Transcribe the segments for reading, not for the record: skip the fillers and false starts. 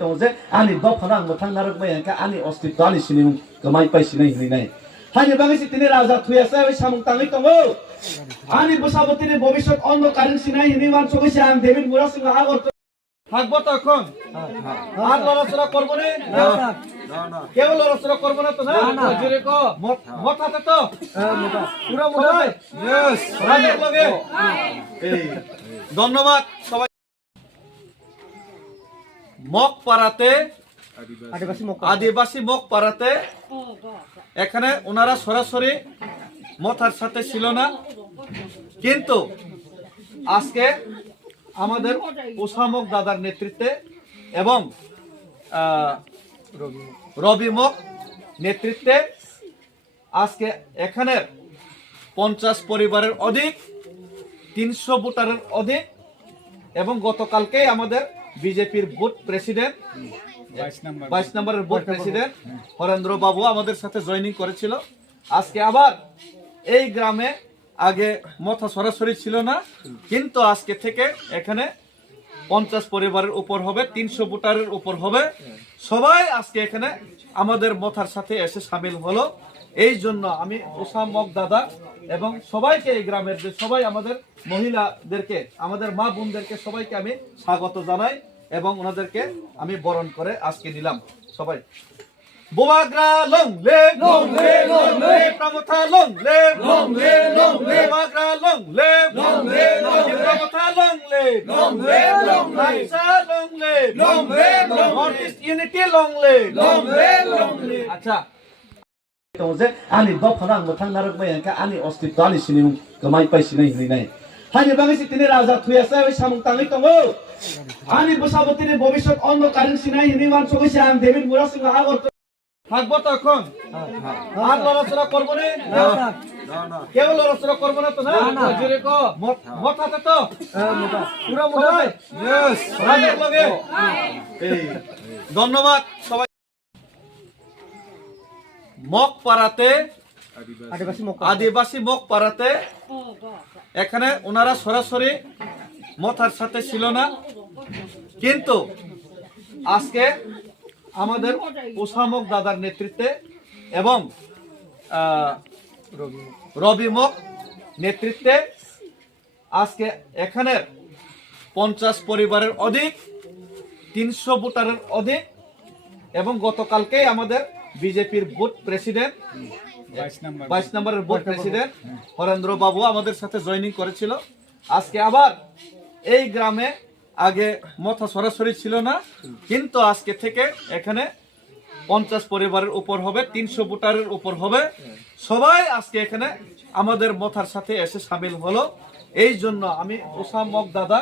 যে আনি দফানাং মথাং নারক মায়াঙ্কা আনি অস্তিত্ব আনি সিনিমুং গমাই পাইसिनाय হইনাय হানি বাংসি তিনি রাজা থুয়াসা ওই সামুং তাङै दङ আনি বসাবতিনি ভবিষ্যৎ অন্ধকারিং সিনাই হিনি মান সগৈছে আং দেবিন মুরাসিং আগর থাকবো তখন আর লড়াচড়া করবো না কেউ লড়াচড়া করবো না তো না জোরে কো মথাতে তো পুরো মোটাই यस রাজের লগে এই ধন্যবাদ সবাই মগপাড়াতে আদিবাসী মগপাড়াতে এখানে ওনারা সরাসরি মথার সাথে ছিল না, কিন্তু আজকে আমাদের ওসামক দাদার নেতৃত্বে এবং রবি মগ নেতৃত্বে আজকে এখানে 50 পরিবারের অধিক 300 ভোটারের অধিক এবং গতকালকে আমাদের বিজেপির বুথ প্রেসিডেন্ট 22 নম্বরের বুথ প্রেসিডেন্ট হরেন্দ্র বাবু আমাদের সাথে জয়েনিং করেছিল। আজকে আবার এই গ্রামে আগে মথা সরাসরি ছিল না, কিন্তু আজকে থেকে এখানে 50 পরিবারের উপর হবে, 300 ভোটারের উপর হবে। সবাই আজকে এখানে আমাদের মথার সাথে এসে সামিল হলো। এই জন্য আমি ওসামক দাদা এবং সবাইকে এই গ্রামের যে সবাই আমাদের মহিলাদেরকে আমাদের মা বোনদেরকে সবাইকে আমি স্বাগত জানাই এবং ওনাদেরকে আমি বরণ করে আজকে নিলাম। সবাই বোবাগ্রা লং লে প্রমথা লং লে বোবাগ্রা লং লে প্রমথা লং লে লাইসা লং লে নর্থ ইস্ট ইউনিটি লং লে। আচ্ছা যে আনি দফানাং মথাং নারক মায়াঙ্কা আনি অস্তিত্ব আনি সিনিমুং গমাই পাইसिनाय হইনাय হানি বাংসি তিনি রাজা থুয়াসা ওই সামুং তাङै दङ আনি বসাবতিনি ভবিষ্যৎ অন্ধকারিং সিনাই হিনি মান সগৈছে আং দেবিন মুরাসিং আগর থাকবো তখন আর লড়াচড়া করবো না কেউ লড়াচড়া করবো না তো না জোরে কো মথাতে তো পুরো মোটাই यस রাজের লগে এই ধন্যবাদ সবাই। মগপাড়াতে আদিবাসী মগপাড়াতে এখানে ওনারা সরাসরি মথার সাথে ছিল না, কিন্তু আজকে আমাদের ওসামক দাদার নেতৃত্বে এবং রবি মগ নেতৃত্বে আজকে এখানে 50 পরিবারের অধিক 300 ভোটারের অধিক এবং গতকালকে আমাদের বিজেপির বুথ প্রেসিডেন্ট 22 নম্বরের বুথ প্রেসিডেন্ট হরেন্দ্র বাবু আমাদের সাথে জয়েনিং করেছিল। আজকে আবার এই গ্রামে আগে মথা সরাসরি ছিল না, কিন্তু আজকে থেকে এখানে 50 পরিবারের উপর হবে, 300 ভোটারের উপর হবে। সবাই আজকে এখানে আমাদের মথার সাথে এসে সামিল হলো। এই জন্য আমি ওসামক দাদা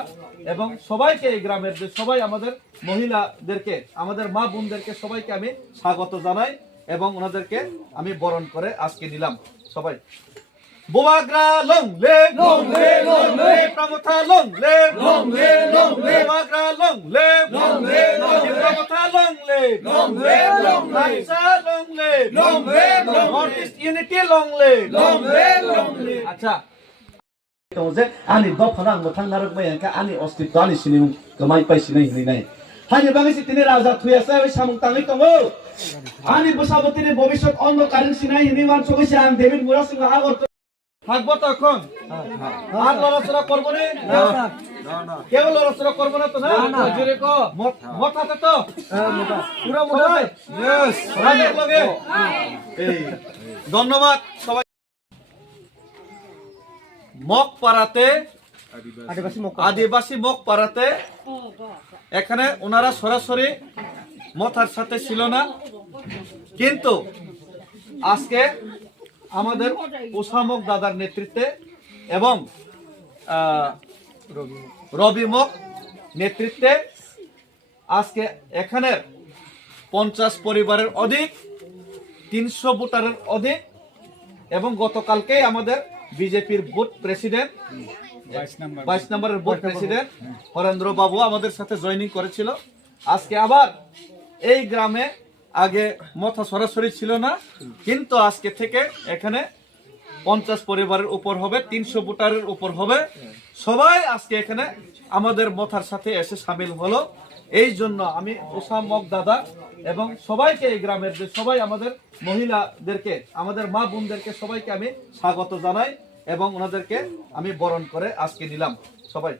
এবং সবাইকে এই গ্রামের যে সবাই আমাদের মহিলাদেরকে আমাদের মা বোনদেরকে সবাইকে আমি স্বাগত জানাই এবং ওনাদেরকে আমি বরণ করে আজকে নিলাম। সবাই বোবাগ্রা লং লে প্রমথা লং লে বোবাগ্রা লং লে প্রমথা লং লে লাইসা লং লে নর্থ ইস্ট ইউনিটি লং লে। আচ্ছা যে আনি দফানাং মথাং নারক মায়াঙ্কা আনি অস্তিত্ব আনি সিনিমুং গমাই পাইसिनाय হইনাय হানি বাংসি তিনি রাজা থুয়াসা ওই সামুং তাङै दङ আনি বসাবতিনি ভবিষ্যৎ অন্ধকারিং সিনাই হিনি মান সগৈছে আং দেবিন মুরাসিং আগর থাকবো তখন আর লড়াচড়া করবো না কেউ লড়াচড়া করবো না তো না জোরে কো মথাতে তো পুরো মোটাই यस রাজের লগে এই ধন্যবাদ সবাই। মগপাড়াতে আদিবাসী মগপাড়াতে এখানে ওনারা সরাসরি মথার সাথে ছিল না, কিন্তু আজকে আমাদের ওসামক দাদার নেতৃত্বে এবং রবি মগ নেতৃত্বে আজকে এখানে 50 পরিবারের অধিক 300 ভোটারের অধিক এবং গতকালকে আমাদের বিজেপির বুথ প্রেসিডেন্ট 22 নম্বরের বুথ প্রেসিডেন্ট হরেন্দ্র বাবু আমাদের সাথে জয়েনিং করেছিল। আজকে আবার এই গ্রামে আগে মথা সরাসরি ছিল না, কিন্তু আজকে থেকে এখানে 50 পরিবারের উপর হবে, 300 ভোটারের উপর হবে। সবাই আজকে এখানে আমাদের মথার সাথে এসে সামিল হলো। এই জন্য আমি ওসামক দাদা এবং সবাইকে এই গ্রামের যে সবাই আমাদের মহিলাদেরকে আমাদের মা বোনদেরকে সবাইকে আমি স্বাগত জানাই এবং ওনাদেরকে আমি বরণ করে আজকে নিলাম সবাই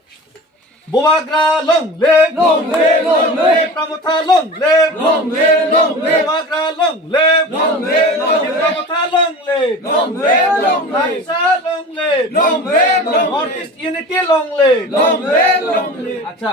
Bumagra long live, long live, long live. Pramotha long live, long live, long live. Bumagra long live, long live, long live. Pramotha long live, long live, long live. Raisa long live, long live, long live. Northeast unity long live, long live, long live. আচ্ছা